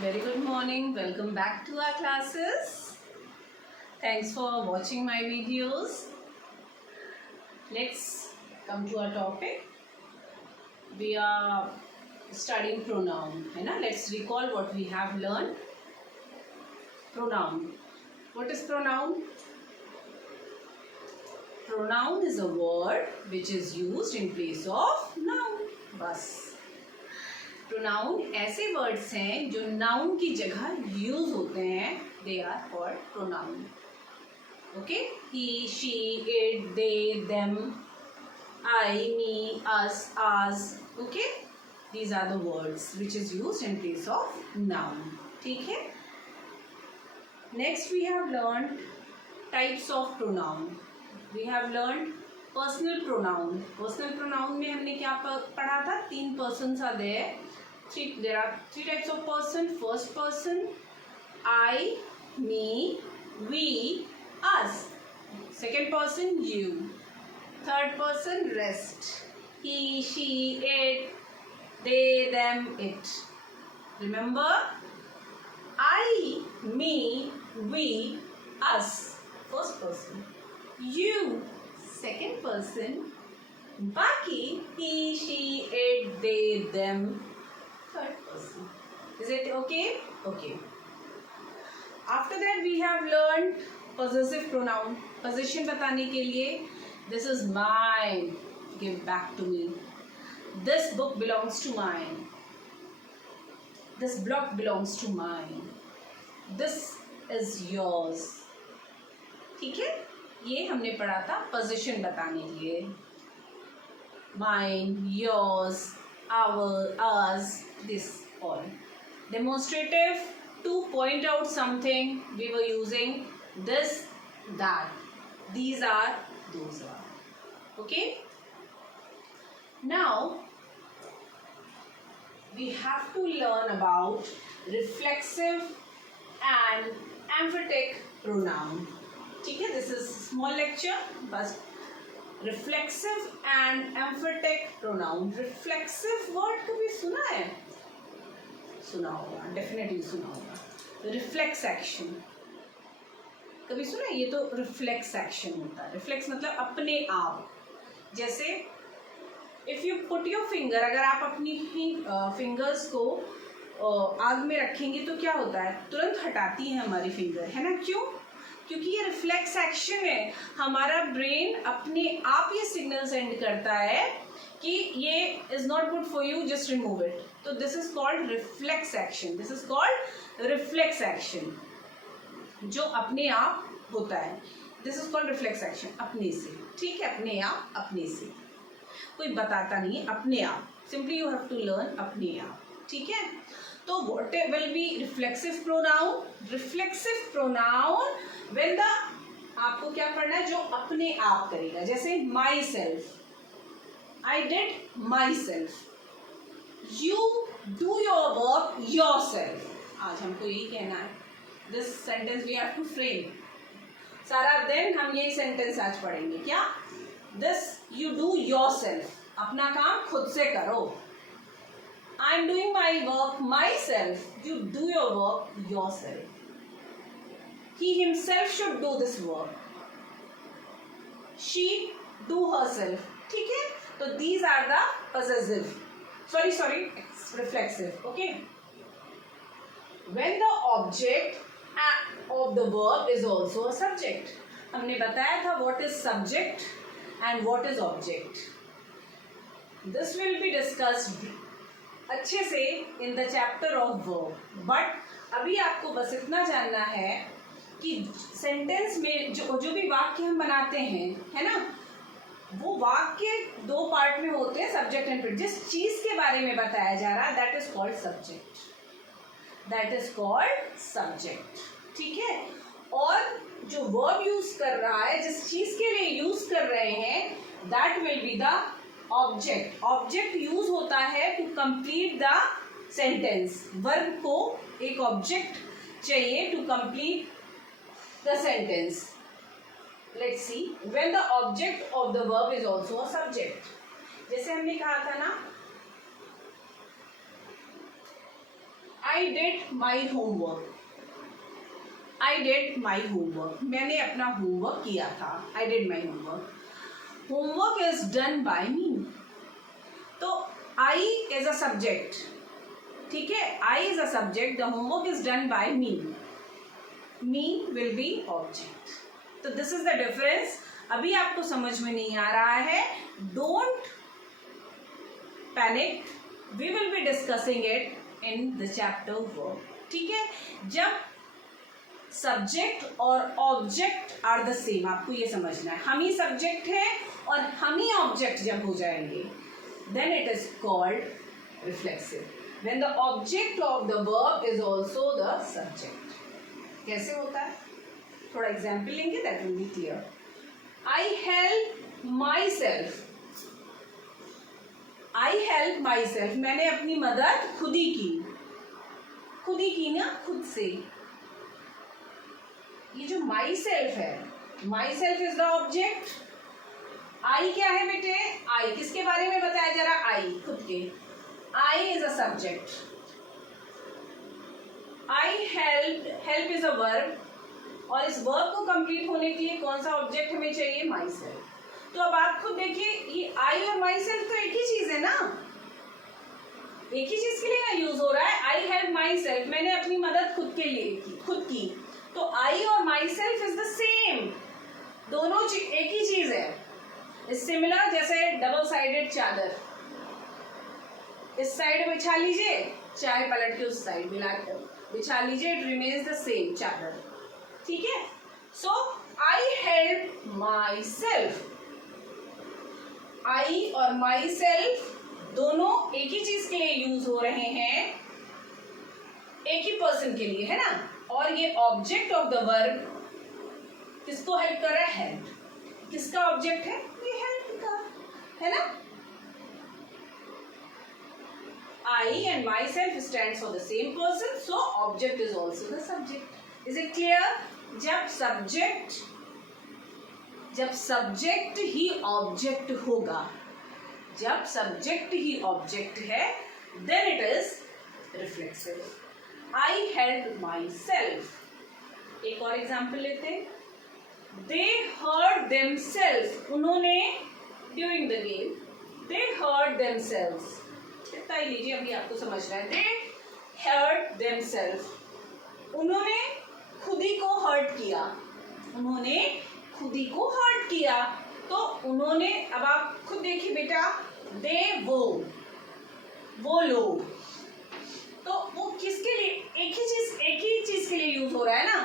Very good morning. Welcome back to our classes. Thanks for watching my videos. Let's come to our topic. We are studying pronoun. Let's recall what we have learned. Pronoun. What is pronoun? Pronoun is a word which is used in place of noun. बस pronoun ऐसे words हैं जो noun की जगह use होते हैं. They are called pronoun. Okay, he, she, it, they, them, I, me, us, ours. Okay, these are the words which is used in place of noun. ठीक है. Next we have learned types of pronoun. We have learned personal pronoun. Personal pronoun में हमने क्या पढ़ा था? 3 persons are there. There are 3 types of person. First person, I, me, we, us. Second person, you. Third person, rest. He, she, it, they, them, it. Remember? I, me, we, us. First person. You, second person. Baki, he, she, it, they, them. Third person. Is it okay? Okay. After that we have learned possessive pronoun. Possession बताने के लिए this is mine. Give back to me. This book belongs to mine. This block belongs to mine. This is yours. ठीक है. ये हमने पढ़ा था possession बताने के लिए. Mine, yours, our, us, this all. Demonstrative, to point out something, we were using this, that. These are, those are. Okay? Now, we have to learn about reflexive and emphatic pronoun. ठीक है? This is small lecture, but reflexive and emphatic pronoun. Reflexive word कभी सुना है? सुना होगा, definitely सुना होगा. Reflex action कभी सुना है? ये तो रिफ्लेक्स एक्शन होता है. रिफ्लेक्स मतलब अपने आप. जैसे if you put your finger, अगर आप अपनी फिंगर्स को आग में रखेंगे तो क्या होता है? तुरंत हटाती है हमारी फिंगर, है ना? क्यों? क्योंकि ये रिफ्लेक्स एक्शन है. हमारा ब्रेन अपने आप ये सिग्नल सेंड करता है कि ये is not good for you, just remove it. तो this is called reflex action. This is called reflex action, जो अपने आप होता है. This is called reflex action. अपने से. ठीक है? अपने आप, अपने से. कोई बताता नहीं है, अपने आप. Simply you have to learn अपने आप. ठीक है? तो what will be reflexive pronoun? Reflexive pronoun when the, आपको क्या पढ़ना है? जो अपने आप करेगा. जैसे myself, I did myself. You do your work yourself. आज हमको यही कहना है. This sentence we have to frame. सारा दिन हम यही सेंटेंस आज पढ़ेंगे. क्या? This you do yourself. अपना काम खुद से करो. I am doing my work myself. You do your work yourself. He himself should do this work. She do herself. ठीक है? तो these are the possessive. Sorry, reflexive. Okay. When the object of the verb is also a subject. हमने बताया था what is subject and what is object. This will be discussed अच्छे से इन the chapter of verb. But अभी आपको बस इतना जानना है कि सेंटेंस में जो भी वाक्य हम बनाते हैं, है ना, वो वाक्य 2 पार्ट में होते हैं, सब्जेक्ट एंड प्रेडिकेट. जिस चीज के बारे में बताया जा रहा है that is called subject. That is called subject. ठीक है? और जो वर्ब यूज कर रहा है, जिस चीज के लिए यूज कर रहे हैं, that will be the object. Object use होता है to complete the sentence. Verb को एक ऑब्जेक्ट चाहिए to complete the sentence. Let's see when the object of the verb is also a subject. जैसे हमने कहा था ना, I did my homework. I did my homework, मैंने अपना होमवर्क किया था. I did my homework. Homework is done by me. तो आई इज अ सब्जेक्ट. ठीक है, I is a subject, the homework is done by me. Me will be object. तो this is the difference. अभी आपको समझ में नहीं आ रहा है, don't panic, we will be discussing it in the chapter verb. ठीक है, जब सब्जेक्ट और ऑब्जेक्ट आर द सेम, आपको ये समझना है. हम ही सब्जेक्ट है और हम ही ऑब्जेक्ट जब हो जाएंगे, then it is called reflexive. When the object of the verb is also the subject. कैसे होता है, थोड़ा एग्जाम्पल लेंगे, that will be clear. I help myself. I help myself, मैंने अपनी मदद खुद ही की. खुद ही की ना, खुद से. ये जो माई सेल्फ है, myself is the object. I क्या है बेटे, आई किसके बारे में बताया जरा, आई खुद के. I is a subject. I help, help is a verb, और इस वर्ब को कंप्लीट होने के लिए कौन सा ऑब्जेक्ट हमें चाहिए, माई सेल्फ. तो अब आप खुद देखिए, ये आई और माई सेल्फ तो एक ही चीज है ना, एक ही चीज के लिए ना यूज हो रहा है. आई हेल्प माई सेल्फ, मैंने अपनी मदद खुद के लिए की, खुद की. तो आई और my self is the same, दोनों एक ही चीज है. सिमिलर जैसे डबल साइडेड चादर, इस साइड बिछा लीजिए, चाहे पलट के उस साइड बिछा लीजिए, इट रिमेन्स द सेम चादर. ठीक है, सो आई हेल्प माई सेल्फ. आई और माई सेल्फ दोनों एक ही चीज के लिए यूज हो रहे हैं, एक ही पर्सन के लिए, है ना. और ये ऑब्जेक्ट ऑफ द वर्ब किसको हेल्प कर रहा है, हेल्प. किसका ऑब्जेक्ट है, ये हेल्प का, है ना. I and myself stands for the same person, so object is also the subject. Is it clear. जब सब्जेक्ट ही ऑब्जेक्ट होगा, जब सब्जेक्ट ही ऑब्जेक्ट है, then it is reflexive. I help myself. एक और एग्जाम्पल लेते हैं. दे हर्ट देमसेल्फ, उन्होंने during the game, they hurt themselves. इतना ही लीजिए, अभी आपको समझ रहा है. दे हर्ट देमसेल्फ, उन्होंने खुद ही को हर्ट किया. उन्होंने खुद ही को हर्ट किया. तो उन्होंने, अब आप खुद देखिए बेटा, दे वो लोग, तो वो किसके लिए, एक ही चीज के लिए यूज हो रहा है ना.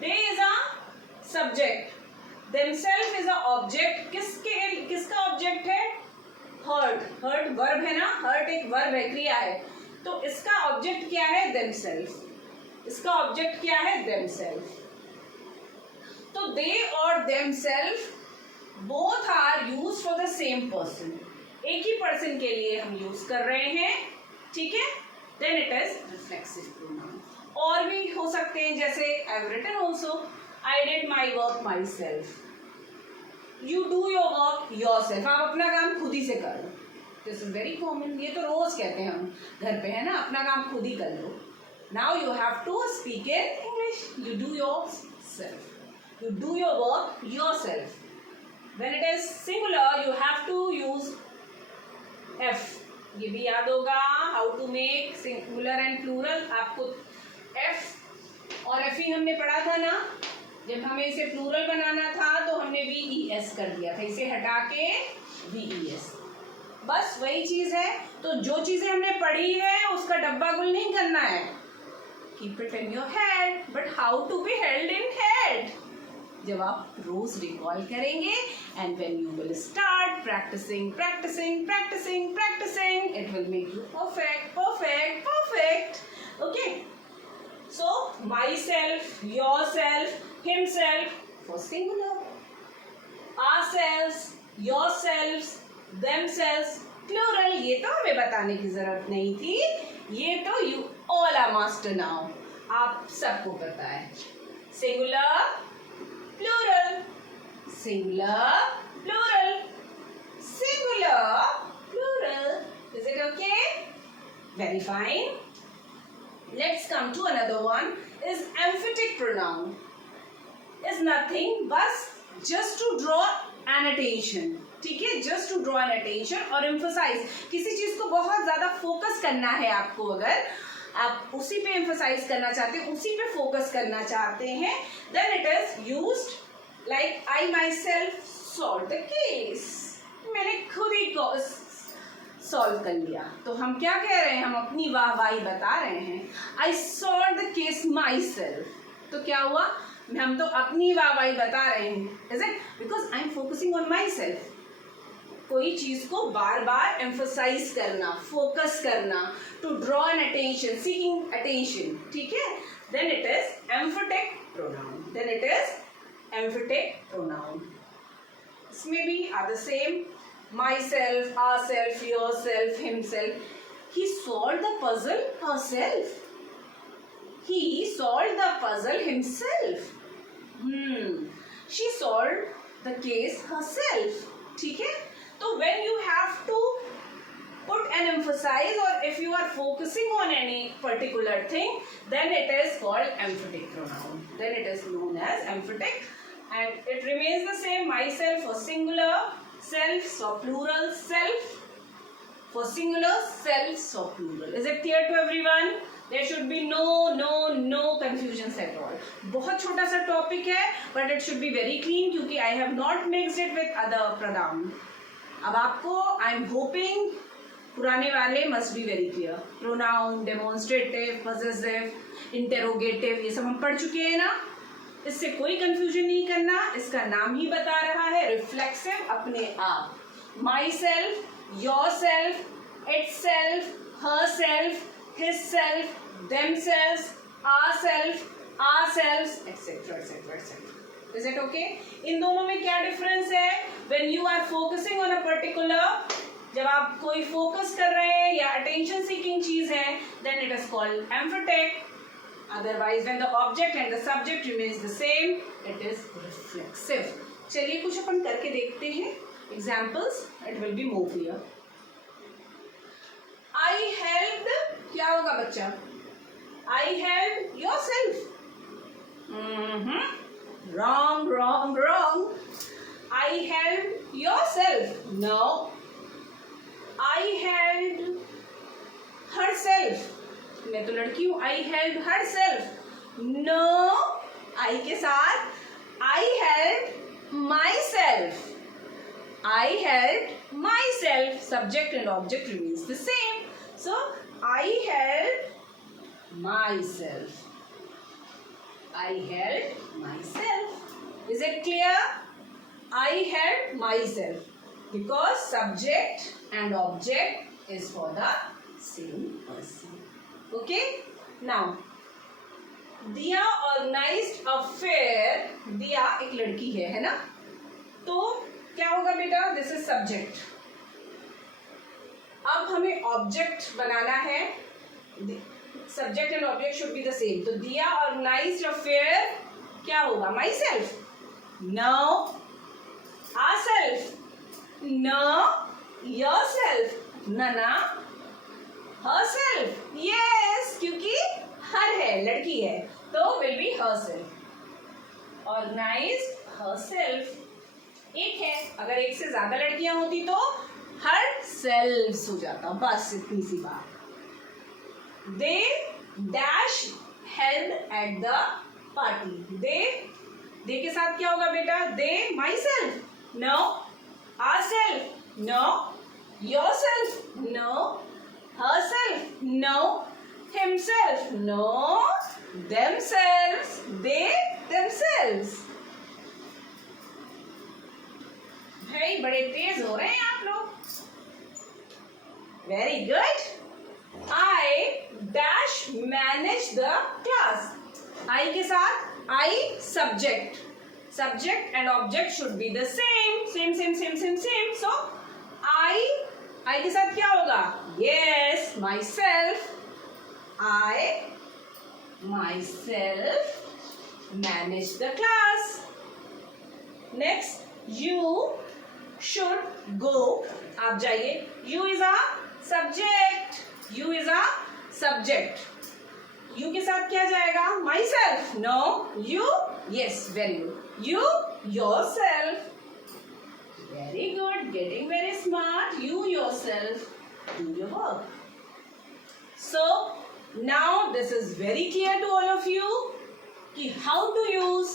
They is a subject, themself is a object. किसका ऑब्जेक्ट है, हर्ट. हर्ट वर्ब है ना, हर्ट एक वर्ब है, क्रिया है. तो इसका ऑब्जेक्ट क्या है, देमसेल्फ. इसका ऑब्जेक्ट क्या है, देमसेल्फ. तो दे और themself both are use for the same person, एक ही पर्सन के लिए हम यूज कर रहे हैं. ठीक है, then it is reflexive pronoun. और भी हो सकते हैं, जैसे I have written also, I did my work myself. You do your work yourself, आप अपना काम खुद ही से कर लो. दिस इज वेरी कॉमन, ये तो रोज कहते हैं हम घर पे, है ना, अपना काम खुद ही कर लो. Now you have to speak in English. You do yourself, you do your work yourself. When it is singular, you have to use F. ये भी याद होगा, how to make singular and plural. आपको F और F ही हमने पढ़ा था ना. जब हमें इसे प्लूरल बनाना था तो हमने VES कर दिया था, इसे हटा के VES. बस वही चीज है. तो जो चीजें हमने पढ़ी है उसका डब्बा गुल नहीं करना है. Keep it in your head, but how to be held in head? जब आप रोज रिकॉल करेंगे, and when you will start practising, it will make you perfect. Okay, so myself, yourself, himself for singular, ourselves, yourselves, themselves plural. ये तो हमें बताने की जरूरत नहीं थी, ये तो you all are master now, आप सबको पता है. Singular plural, singular, plural, singular, plural. Is it okay? Very fine. Let's come to another one. Is emphatic pronoun. Is nothing बस just to draw an attention. ठीक है, just to draw an attention और emphasize. किसी चीज को बहुत ज्यादा focus करना है आपको, अगर आप उसी पे emphasize करना चाहते हैं, उसी पे फोकस करना चाहते हैं, then it is used like I myself solved the case. मैंने खुद ही सॉल्व कर लिया. तो हम क्या कह रहे हैं, हम अपनी वाहवाही बता रहे हैं. I solve the case my self. तो क्या हुआ, हम तो अपनी वाहवाही बता रहे हैं. Is it because I am focusing on myself. कोई चीज को बार बार एम्फोसाइज करना, फोकस करना, to draw an attention, seeking attention. ठीक है, then it is emphatic pronoun. Then it is emphatic pronoun. इसमें भी are the same. Myself, ourself, yourself, himself. He solved the puzzle herself. He solved the puzzle himself. She solved the case herself. ठीक है? तो when you have to put an emphasis, or if you are focusing on any particular thing, then it is called emphatic pronoun. Then it is known as emphatic, and it remains the same. Myself for singular, self for plural, self for singular, self for plural. Is it clear to everyone? There should be no confusions at all. बहुत छोटा सा topic है, but it should be very clean क्योंकि I have not mixed it with other pronoun. अब आपको I am hoping पुराने वाले must be very clear. Pronoun, demonstrative, possessive, interrogative, ये सब हम पढ़ चुके हैं ना. इससे कोई कंफ्यूजन नहीं करना. इसका नाम ही बता रहा है रिफ्लेक्सिव, अपने आप. Myself, yourself, itself, herself, himself, themself, ourself, ourself, etcetera etcetera etcetera. Is it okay? इन दोनों में क्या डिफरेंस है? When you are focusing on a particular, जब आप कोई फोकस कर रहे हैं या अटेंशन सीकिंग चीज है, then it is called emphatic. Otherwise, when the object and the subject remains the same, it is reflexive. चलिए कुछ अपन करके देखते हैं. Examples, it will be more clear. I helped, क्या होगा बच्चा? I helped yourself. Wrong, wrong, wrong. I helped yourself. No. I helped herself. मैं तो लड़की हूं. I help herself. No, I के साथ I help myself. I help myself. Subject and object remains the same. So I help myself. I help myself. Is it clear? I help myself because subject and object is for the same person. Okay, now Diya organised a fair. Diya एक लड़की है ना. तो क्या होगा बेटा? This is subject. अब हमें ऑब्जेक्ट बनाना है. Subject and object should be the same. तो दिया ऑर्गेनाइज्ड अ फेयर क्या होगा? Myself. No. Ourself. No. Yourself. नना. herself. yes, क्योंकि हर है, लड़की है, तो will be herself. Organized herself. एक है, अगर एक से ज्यादा लड़कियां होती तो her selves हो जाता. बस इतनी सी बात. They dash helped at the party. they के साथ क्या होगा बेटा? They myself. No. ourself. No. yourself. No. herself. No. himself. No. themselves. they themselves. भाई बड़े तेज हो रहे हैं आप लोग. Very good. I dash manage the class. I के साथ I subject. Subject and object should be the same. Same. So I के साथ क्या होगा? Yes, myself. I myself manage the class. Next, you should go. आप जाइए. You is a subject. You is a subject. You के साथ क्या जाएगा? Myself. No, you. Yes, very good. You, yourself. Very good. Getting very smart. You yourself do your work. So now this is very clear to all of you कि how to use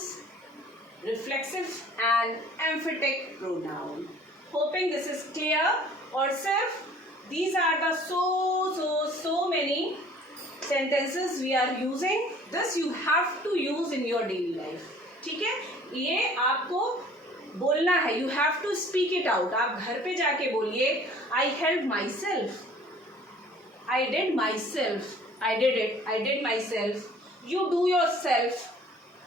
reflexive and emphatic pronoun. Hoping this is clear. और सिर्फ these are the so many sentences we are using. This you have to use in your daily life. ठीक है? ये आपको बोलना है. You have to speak it out. आप घर पे जाके बोलिए, I help myself, I did myself, I did it, I did myself. You do yourself,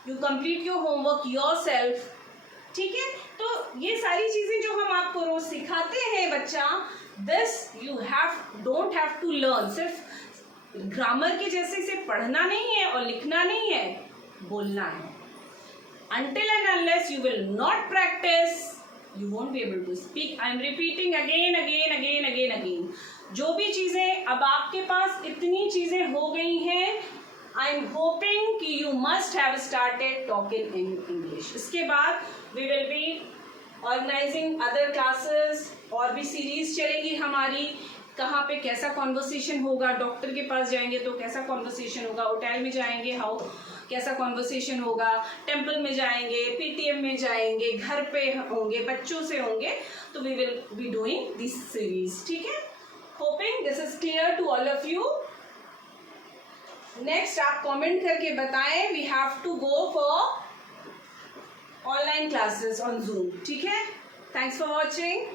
you complete your homework yourself. ठीक है? तो ये सारी चीजें जो हम आपको रोज सिखाते हैं बच्चा, this you have don't have to learn. सिर्फ ग्रामर के जैसे से पढ़ना नहीं है और लिखना नहीं है, बोलना है. Until and unless you will not practice, you won't be able to speak. I am repeating again. जो भी चीजें अब आपके पास इतनी चीजें हो गई हैं, I am hoping कि you must have started talking in English. इसके बाद we will be organizing other classes. और भी सीरीज चलेगी हमारी. कहाँ पे कैसा कॉन्वर्सेशन होगा, डॉक्टर के पास जाएंगे तो कैसा कॉन्वर्सेशन होगा, होटल में जाएंगे हाउ कैसा कॉन्वर्सेशन होगा, टेम्पल में जाएंगे, पीटीएम में जाएंगे, घर पे होंगे, बच्चों से होंगे. तो we will be doing this series. ठीक है? Hoping this is clear to all of you. Next आप कमेंट करके बताएं. We have to go for online classes on Zoom. ठीक है? Thanks for watching.